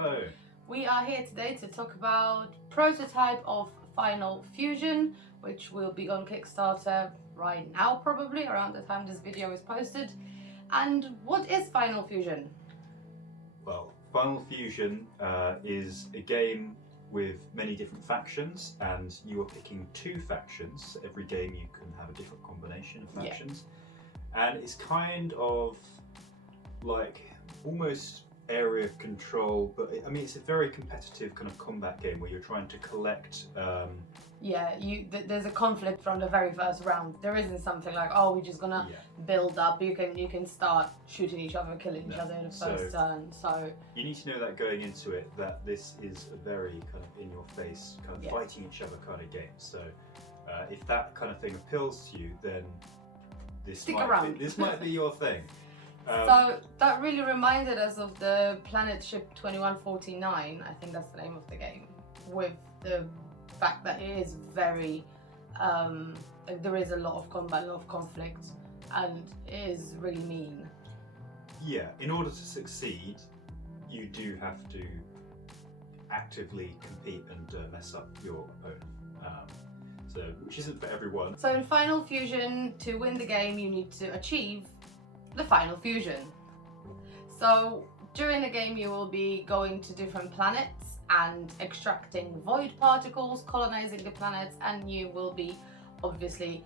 Hello. We are here today to talk about prototype of Final Fusion, which will be on Kickstarter right now, probably around the time this video is posted. And what is Final Fusion? Well, Final Fusion is a game with many different factions, and you are picking two factions. Every game you can have a different combination of factions. And it's kind of like almost area control, but I mean it's a very competitive kind of combat game where you're trying to collect there's a conflict from the very first round. There isn't something like, oh, we're just gonna build up. You can start shooting each other, killing each other in the first turn. So you need to know that going into it, that this is a very kind of in your face kind of fighting each other kind of game. So if that kind of thing appeals to you, then this might be your thing. So that really reminded us of the Planet Ship 2149, I think that's the name of the game, with the fact that it is very, there is a lot of combat, a lot of conflict, and it is really mean. Yeah, in order to succeed, you do have to actively compete and mess up your opponent, which isn't for everyone. So in Final Fusion, to win the game, you need to achieve the Final Fusion. So during the game you will be going to different planets and extracting void particles, colonizing the planets, and you will be obviously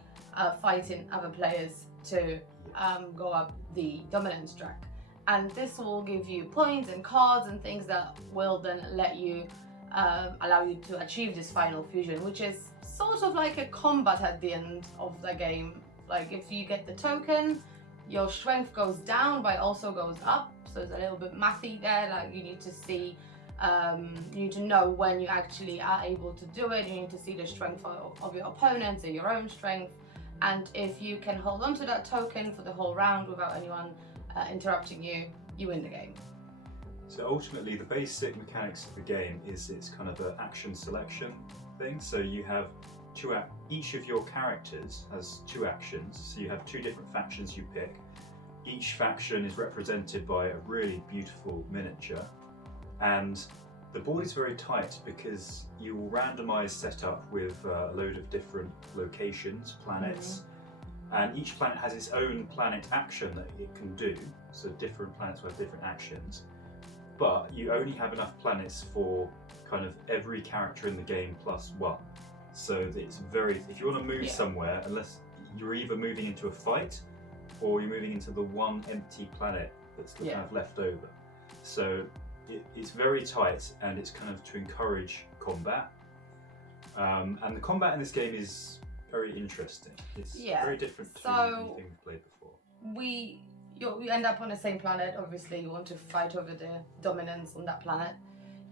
fighting other players to go up the dominance track. And this will give you points and cards and things that will then let you allow you to achieve this Final Fusion, which is sort of like a combat at the end of the game. Like if you get the token, your strength goes down but also goes up, so it's a little bit mathy there. Like you need to see, you need to know when you actually are able to do it. You need to see the strength of your opponents and your own strength, and if you can hold on to that token for the whole round without anyone interrupting you, you win the game. So ultimately the basic mechanics of the game is it's kind of an action selection thing. So you have each of your characters has two actions, so you have two different factions you pick. Each faction is represented by a really beautiful miniature, and the board is very tight because you will randomize setup with a load of different locations, planets, and each planet has its own planet action that it can do, so different planets will have different actions, but you only have enough planets for kind of every character in the game plus one. So it's if you want to move somewhere, unless you're either moving into a fight or you're moving into the one empty planet that's kind of left over. So it's very tight, and it's kind of to encourage combat. And the combat in this game is very interesting. It's very different to anything we've played before. You end up on the same planet. Obviously you want to fight over the dominance on that planet.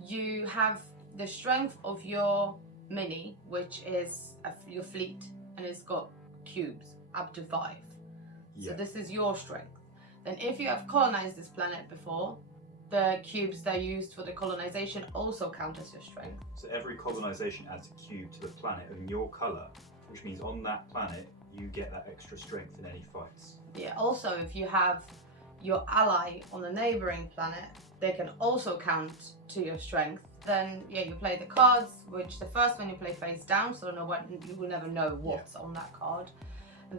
You have the strength of your mini, which is your fleet, and it's got cubes up to 5. So this is your strength. Then if you have colonized this planet before, the cubes that are used for the colonization also count as your strength. So every colonization adds a cube to the planet in your color, which means on that planet you get that extra strength in any fights. Yeah, also if you have your ally on a neighboring planet, they can also count to your strength. Then you play the cards, which the first one you play face down, so you will never know what's on that card.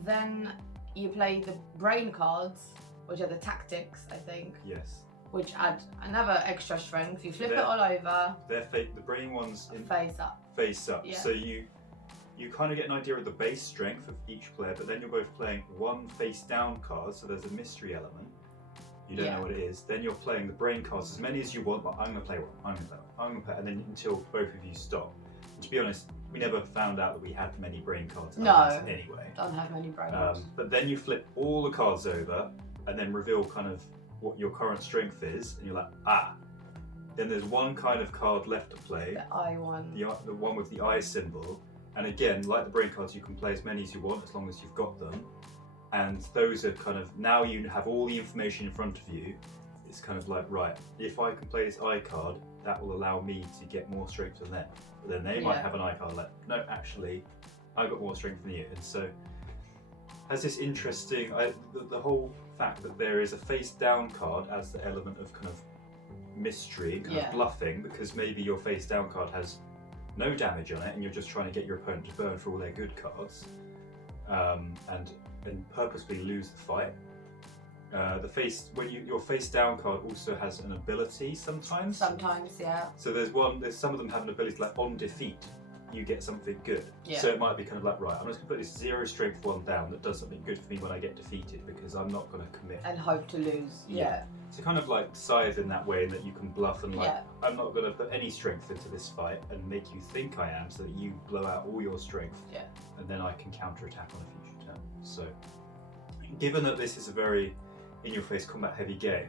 Then you play the brain cards, which are the tactics, I think. Yes. Which add another extra strength. You flip it all over. The brain ones face up. Face up. Yeah. So you kind of get an idea of the base strength of each player, but then you're both playing one face down card, so there's a mystery element. You don't know what it is. Then you're playing the brain cards, as many as you want, but I'm going to play one, I'm going to play one, I'm going to play, and then until both of you stop. And to be honest, we never found out that we had many brain cards anyway. Don't have many brain cards. But then you flip all the cards over and then reveal kind of what your current strength is, and you're like, then there's one kind of card left to play. The eye one. The one with the eye symbol. And again, like the brain cards, you can play as many as you want as long as you've got them. And those are kind of, now you have all the information in front of you. It's kind of like, right, if I can play this eye card, that will allow me to get more strength than them. But then they might have an eye card like, no, actually, I got more strength than you. And so has this interesting, the whole fact that there is a face down card adds the element of kind of mystery and kind of bluffing, because maybe your face down card has no damage on it and you're just trying to get your opponent to burn for all their good cards, and purposely lose the fight. Your face down card also has an ability sometimes. Sometimes, yeah. So there's some of them have an ability like on defeat, you get something good. Yeah. So it might be kind of like, right, I'm just gonna put this 0 strength 1 down that does something good for me when I get defeated, because I'm not gonna commit. And hope to lose. Yeah. So kind of like Scythe in that way, in that you can bluff and like, I'm not gonna put any strength into this fight and make you think I am, so that you blow out all your strength. Yeah. And then I can counterattack on a future turn. So given that this is a very in-your-face combat-heavy game,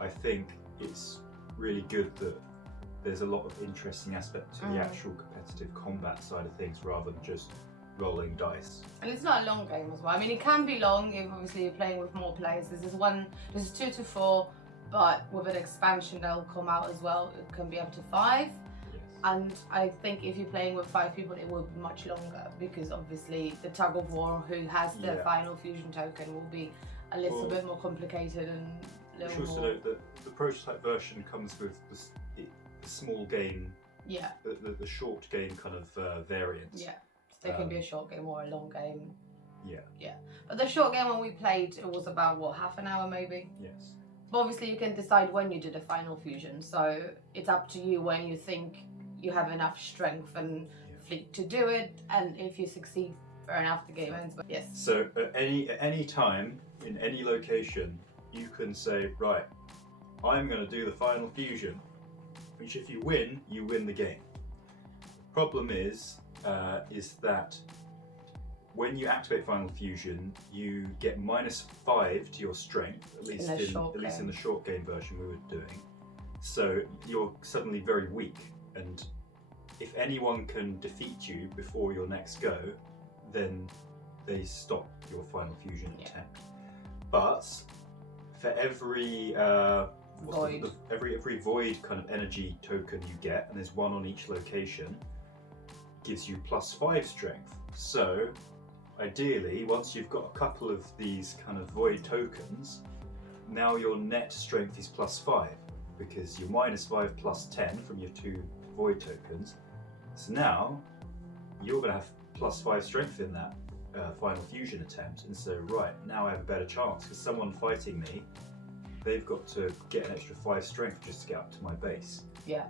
I think it's really good that there's a lot of interesting aspects to the actual competitive combat side of things, rather than just rolling dice. And it's not a long game as well. I mean, it can be long if obviously you're playing with more players. This is 2 to 4, but with an expansion that'll come out as well, it can be up to 5. Yes. And I think if you're playing with 5 people, it will be much longer, because obviously the tug of war who has the final fusion token will be a little bit more complicated and a little more. Also note that the prototype version comes with the small game, the short game kind of variants. Yeah, so there can be a short game or a long game. Yeah. Yeah, but the short game when we played, it was about what, half an hour maybe? Yes. But obviously you can decide when you do the final fusion, so it's up to you when you think you have enough strength and fleet to do it, and if you succeed, fair enough, the game ends. But yes. So at any time in any location, you can say, right, I'm going to do the final fusion, which if you win the game. The problem is that when you activate Final Fusion, you get -5 to your strength, at least in the short game version we were doing. So you're suddenly very weak, and if anyone can defeat you before your next go, then they stop your Final Fusion attempt. But for every every void kind of energy token you get, and there's 1 on each location, gives you +5 strength. So ideally, once you've got a couple of these kind of void tokens, now your net strength is +5, because you're -5 +10 from your 2 void tokens. So now you're going to have +5 strength in that final fusion attempt, and so right now I have a better chance, because someone fighting me, they've got to get an extra 5 strength just to get up to my base. Yeah.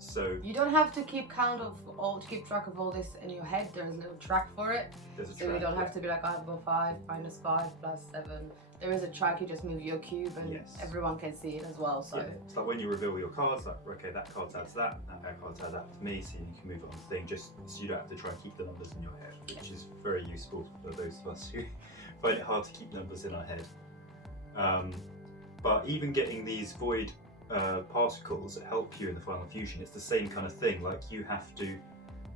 So you don't have to keep track of all this in your head. There's a little track for it. There's a so track, you don't have to be like, I've got 5 -5 +7. There is a track. You just move your cube, and everyone can see it as well. So it's like when you reveal your cards, like, okay, that card adds that card adds that to me, so you can move it on the thing, just so you don't have to try and keep the numbers in your head, which is very useful for those of us who find it hard to keep numbers in our head. But even getting these void particles that help you in the final fusion, it's the same kind of thing. Like, you have to,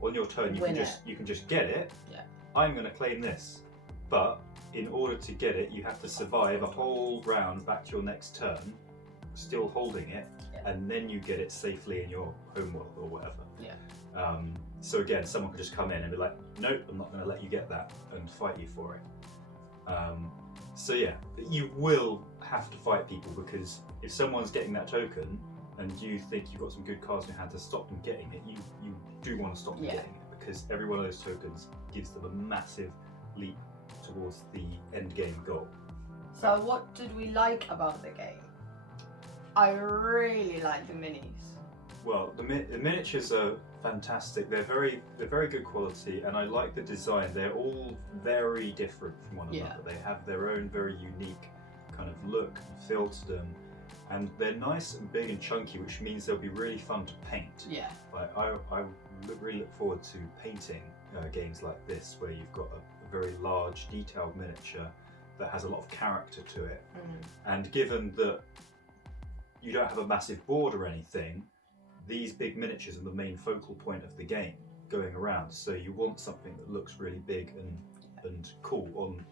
on your turn, you can just get it. Yeah. I'm going to claim this, but in order to get it, you have to survive a whole round back to your next turn, still holding it, and then you get it safely in your home world or whatever. Yeah. So again, someone could just come in and be like, nope, I'm not going to let you get that, and fight you for it. So yeah, you will have to fight people, because if someone's getting that token and you think you've got some good cards in your hand to stop them getting it, you do want to stop them getting it, because every one of those tokens gives them a massive leap towards the end game goal. So what did we like about the game? I really like the minis. Well, the miniatures are fantastic. They're very good quality, and I like the design. They're all very different from one another. They have their own very unique kind of look and feel to them, and they're nice and big and chunky, which means they'll be really fun to paint. Yeah. Like, I really look forward to painting games like this, where you've got a very large, detailed miniature that has a lot of character to it. And given that you don't have a massive board or anything, these big miniatures are the main focal point of the game going around. So you want something that looks really big and cool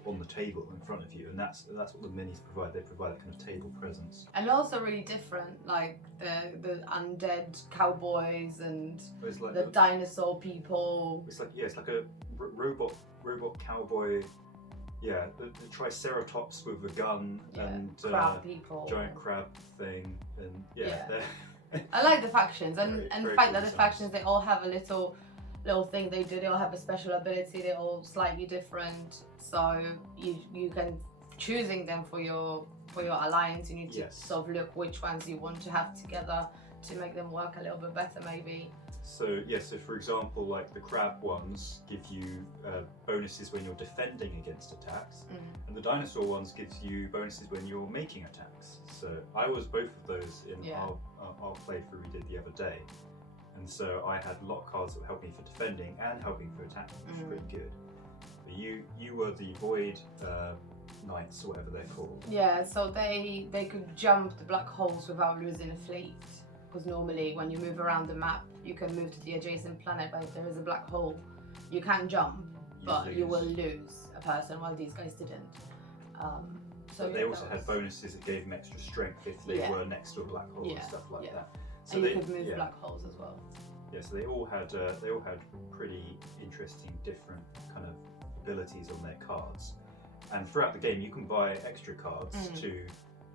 on the table in front of you, and that's what the minis provide. They provide that kind of table presence. And also really different, like the undead cowboys and like the dinosaur people. It's like a robot cowboy Yeah, the Triceratops with a gun and crab people, giant crab thing, and Yeah. they're I like the factions, and Very- and very the fact cool that the designs. factions, they all have a little thing they do. They all have a special ability. They're all slightly different, so you can choosing them for your alliance. You need to Yes. sort of look which ones you want to have together to make them work a little bit better, maybe. So so for example, like the crab ones give you bonuses when you're defending against attacks, and the dinosaur ones gives you bonuses when you're making attacks. So I was both of those in our playthrough we did the other day, and so I had lock cards that would help me for defending and helping for attacking, which was pretty good. But you were the void knights, or whatever they're called. Yeah, so they could jump the black holes without losing a fleet. Because normally when you move around the map, you can move to the adjacent planet, but if there is a black hole, you can jump, but you will lose a person, while these guys didn't. But they also had bonuses that gave them extra strength if they were next to a black hole and stuff like that. So and you could move black holes as well. Yeah, so they all had pretty interesting, different kind of abilities on their cards. And throughout the game, you can buy extra cards to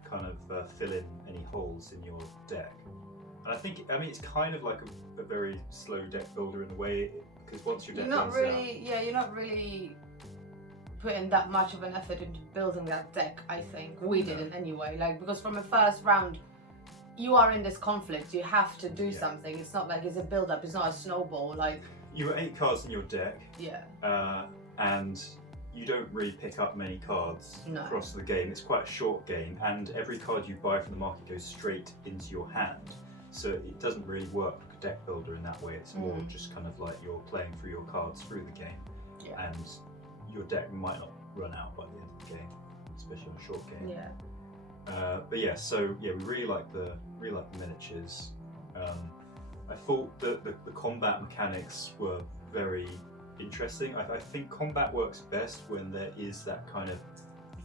kind of fill in any holes in your deck. And I mean, it's kind of like a very slow deck builder in a way, because once your deck runs out... you're not really putting that much of an effort into building that deck, I think. We didn't anyway, like, because from the first round, you are in this conflict, you have to do something. It's not like it's a build-up, it's not a snowball, like... You have 8 cards in your deck. Yeah. And you don't really pick up many cards across the game. It's quite a short game, and every card you buy from the market goes straight into your hand. So it doesn't really work like a deck builder in that way. It's more just kind of like you're playing through your cards through the game, and your deck might not run out by the end of the game, especially on a short game. Yeah. But yeah, so yeah, we really like the miniatures. I thought that the combat mechanics were very interesting. I think combat works best when there is that kind of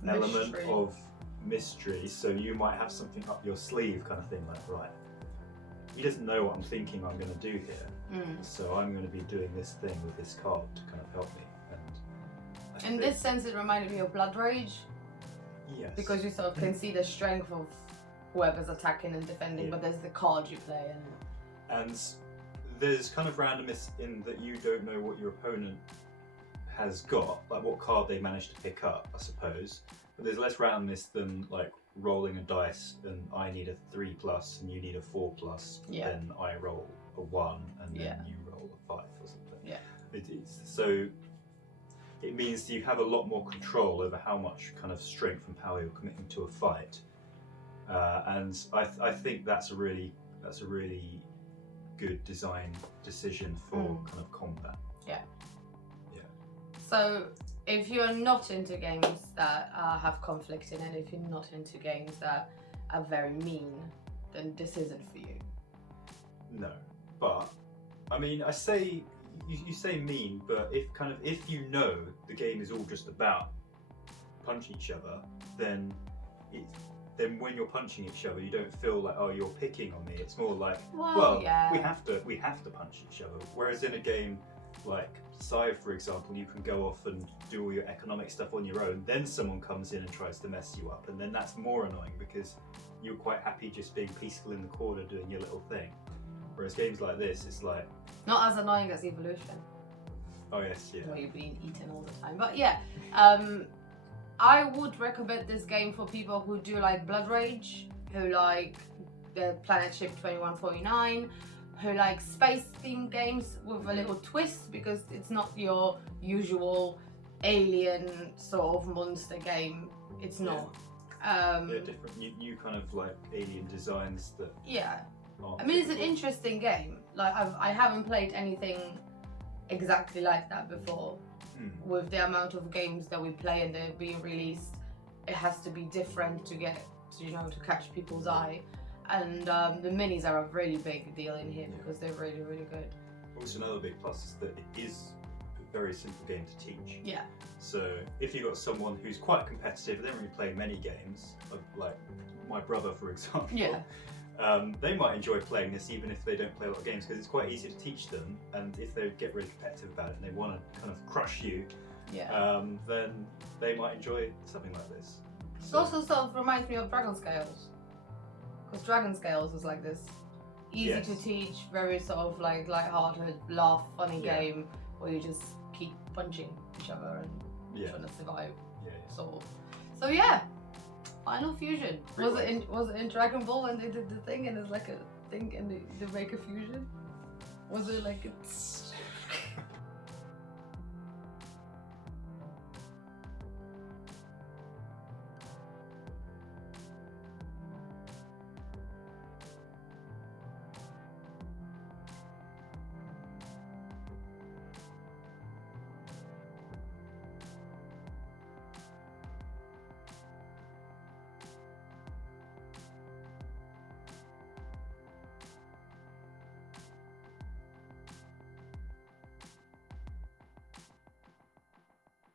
element of mystery. So you might have something up your sleeve, kind of thing, like, right, he doesn't know what I'm thinking I'm going to do here, so I'm going to be doing this thing with this card to kind of help me. And in this sense, it reminded me of Blood Rage. Yes. Because you sort of can see the strength of whoever's attacking and defending, but there's the card you play, and there's kind of randomness in that you don't know what your opponent has got, like what card they managed to pick up, I suppose. But there's less randomness than like rolling a dice and I need a 3+ and you need a 4+, then I roll a 1 and then you roll a 5 or something. Yeah. So it means you have a lot more control over how much kind of strength and power you're committing to a fight. And I think that's a really good design decision for kind of combat. Yeah. So if you're not into games that have conflict in it, if you're not into games that are very mean, then this isn't for you. No, but I mean, I say you say mean, but if you know the game is all just about punching each other, then when you're punching each other, you don't feel like, oh, you're picking on me. It's more like, we have to punch each other. Whereas in a game like Scythe, for example, you can go off and do all your economic stuff on your own. Then someone comes in and tries to mess you up, and then that's more annoying because you're quite happy just being peaceful in the corner doing your little thing. Whereas games like this, it's like not as annoying as Evolution. Oh yes, yeah. Where you're being eaten all the time. But yeah, I would recommend this game for people who do like Blood Rage, who like the Planet Ship 2149, who like space themed games with a little twist, because it's not your usual alien sort of monster game. It's not. Different new kind of like alien designs that. Yeah. I mean, it's an interesting game. Like I haven't played anything exactly like that before. With the amount of games that we play and they're being released, it has to be different to get to catch people's eye. And the minis are a really big deal in here because they're really, really good. Also, another big plus is that it is a very simple game to teach. Yeah. So if you've got someone who's quite competitive, they don't really play many games, like my brother, for example. Yeah. They might enjoy playing this even if they don't play a lot of games, because it's quite easy to teach them, and if they get really competitive about it and they want to kind of crush you, Yeah. then they might enjoy something like this. It also sort of reminds me of Dragon Scales. Because Dragon Scales is like this easy to teach, very sort of like light-hearted, laugh, funny game where you just keep punching each other and trying to survive. Sort of. So yeah, Final Fusion. Was it in Dragon Ball when they did the thing and there's like a thing and they make a fusion? Was it like a